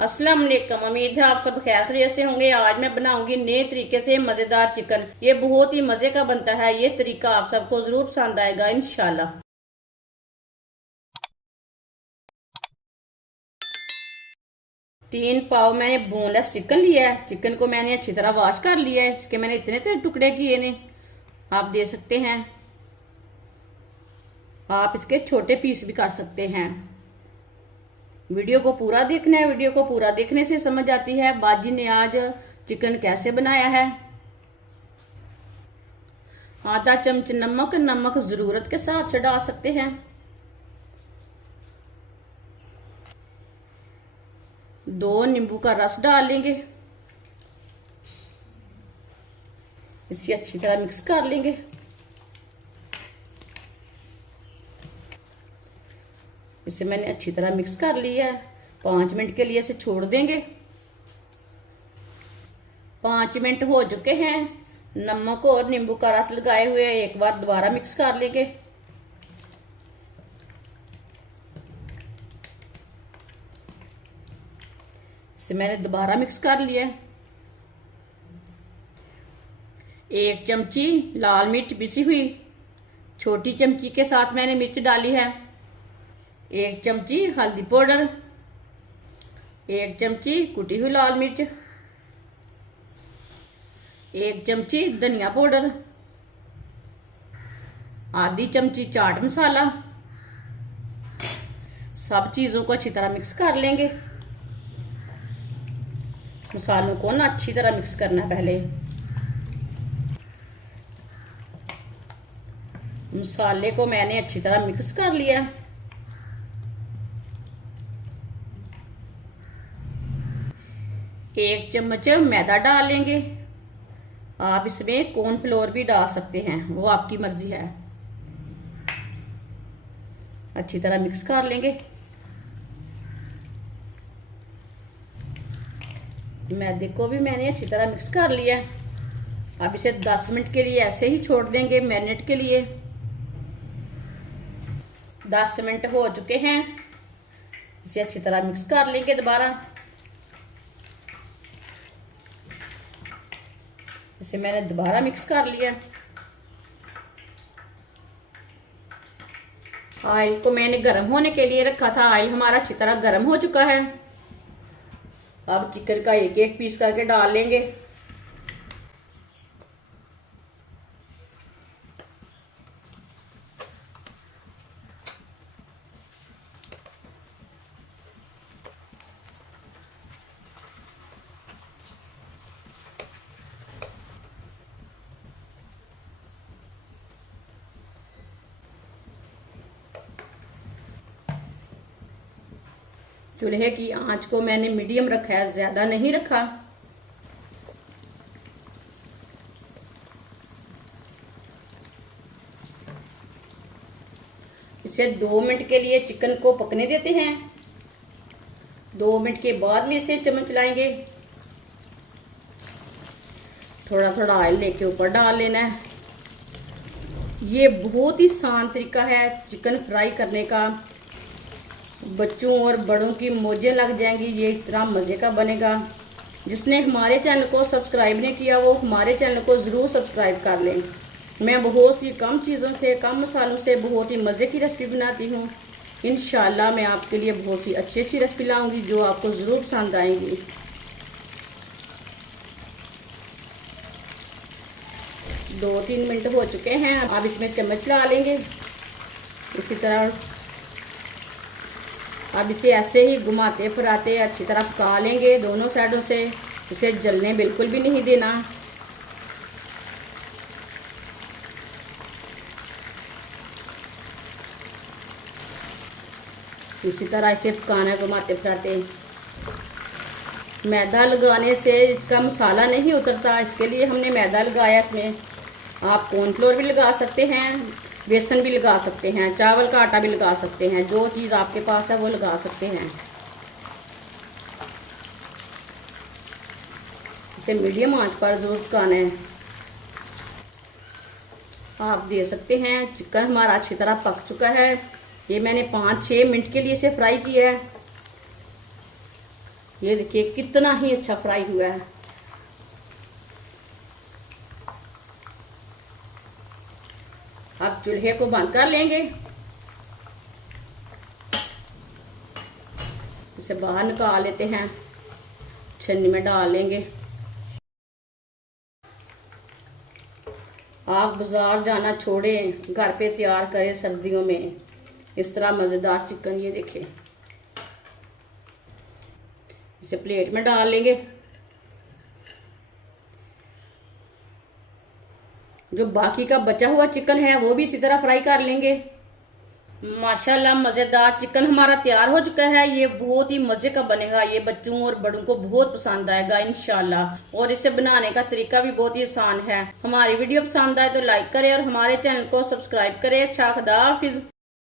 अस्सलाम वालेकुम। उम्मीद है आप सब खैर खैरियत से होंगे। आज मैं बनाऊंगी नए तरीके से मजेदार चिकन। ये बहुत ही मजे का बनता है। ये तरीका आप सबको जरूर पसंद आएगा इंशाल्लाह। 3 पाव मैंने बोनलेस चिकन लिया है। चिकन को मैंने अच्छी तरह वॉश कर लिया है। इसके मैंने इतने इतने टुकड़े किए ने, आप दे सकते हैं। आप इसके छोटे पीस भी कर सकते हैं। वीडियो को पूरा देखना है। वीडियो को पूरा देखने से समझ आती है बाजी ने आज चिकन कैसे बनाया है। आधा चम्मच नमक, नमक जरूरत के हिसाब से डाल सकते हैं। 2 नींबू का रस डाल लेंगे। इसे अच्छी तरह मिक्स कर लेंगे। इसे मैंने अच्छी तरह मिक्स कर लिया है। 5 मिनट के लिए इसे छोड़ देंगे। 5 मिनट हो चुके हैं। नमक और नींबू का रस लगाए हुए एक बार दोबारा मिक्स कर लेंगे। इसे मैंने दोबारा मिक्स कर लिया है। 1 चमची लाल मिर्च पिसी हुई, छोटी चमची के साथ मैंने मिर्च डाली है। 1 चमची हल्दी पाउडर, 1 चमची कुटी हुई लाल मिर्च, 1 चमची धनिया पाउडर, आधी चमची चाट मसाला। सब चीजों को अच्छी तरह मिक्स कर लेंगे। मसालों को ना अच्छी तरह मिक्स करना है पहले। मसाले को मैंने अच्छी तरह मिक्स कर लिया। एक चम्मच मैदा डाल लेंगे। आप इसमें कॉर्नफ्लोर भी डाल सकते हैं, वो आपकी मर्जी है। अच्छी तरह मिक्स कर लेंगे। मैदे को भी मैंने अच्छी तरह मिक्स कर लिया। अब इसे 10 मिनट के लिए ऐसे ही छोड़ देंगे मैरिनेट के लिए। 10 मिनट हो चुके हैं। इसे अच्छी तरह मिक्स कर लेंगे दोबारा। इसे मैंने दोबारा मिक्स कर लिया। ऑयल को मैंने गर्म होने के लिए रखा था। ऑयल हमारा अच्छी तरह गर्म हो चुका है। अब चिकन का एक एक पीस करके डाल लेंगे। चूल्हे की आंच को मैंने मीडियम रखा है, ज्यादा नहीं रखा। इसे 2 मिनट के लिए चिकन को पकने देते हैं। 2 मिनट के बाद में इसे चम्मच लाएंगे। थोड़ा थोड़ा ऑयल लेके ऊपर डाल लेना है। ये बहुत ही आसान तरीका है चिकन फ्राई करने का। बच्चों और बड़ों की मौजें लग जाएंगी। ये इतना मज़े का बनेगा। जिसने हमारे चैनल को सब्सक्राइब नहीं किया वो हमारे चैनल को ज़रूर सब्सक्राइब कर लें। मैं बहुत सी कम चीज़ों से, कम मसालों से बहुत ही मज़े की रेसिपी बनाती हूँ। इंशाल्लाह मैं आपके लिए बहुत सी अच्छी अच्छी रेसिपी लाऊंगी जो आपको ज़रूर पसंद आएंगी। दो 3 मिनट हो चुके हैं। अब इसमें चम्मच ला लेंगे इसी तरह। अब इसे ऐसे ही घुमाते फिराते अच्छी तरह पका लेंगे दोनों साइडों से। इसे जलने बिल्कुल भी नहीं देना। इसी तरह इसे पकाना घुमाते फिराते। मैदा लगाने से इसका मसाला नहीं उतरता, इसके लिए हमने मैदा लगाया इसमें। आप कॉर्नफ्लोर भी लगा सकते हैं, बेसन भी लगा सकते हैं, चावल का आटा भी लगा सकते हैं। जो चीज़ आपके पास है वो लगा सकते हैं। इसे मीडियम आंच पर जरूर पकाना है। आप दे सकते हैं चिकन हमारा अच्छी तरह पक चुका है। ये मैंने 5-6 मिनट के लिए इसे फ्राई किया है। ये देखिए कितना ही अच्छा फ्राई हुआ है। अब चूल्हे को बंद कर लेंगे, इसे बाहर निकाल लेते हैं, छन्नी में डाल लेंगे। आप बाजार जाना छोड़ें, घर पे तैयार करें सर्दियों में इस तरह मज़ेदार चिकन। ये देखिए, इसे प्लेट में डाल लेंगे। जो बाकी का बचा हुआ चिकन है वो भी इसी तरह फ्राई कर लेंगे। माशाल्लाह मज़ेदार चिकन हमारा तैयार हो चुका है। ये बहुत ही मज़े का बनेगा, ये बच्चों और बड़ों को बहुत पसंद आएगा इंशाल्लाह। और इसे बनाने का तरीका भी बहुत ही आसान है। हमारी वीडियो पसंद आए तो लाइक करें और हमारे चैनल को सब्सक्राइब करें। अच्छा, खुदा हाफिज़।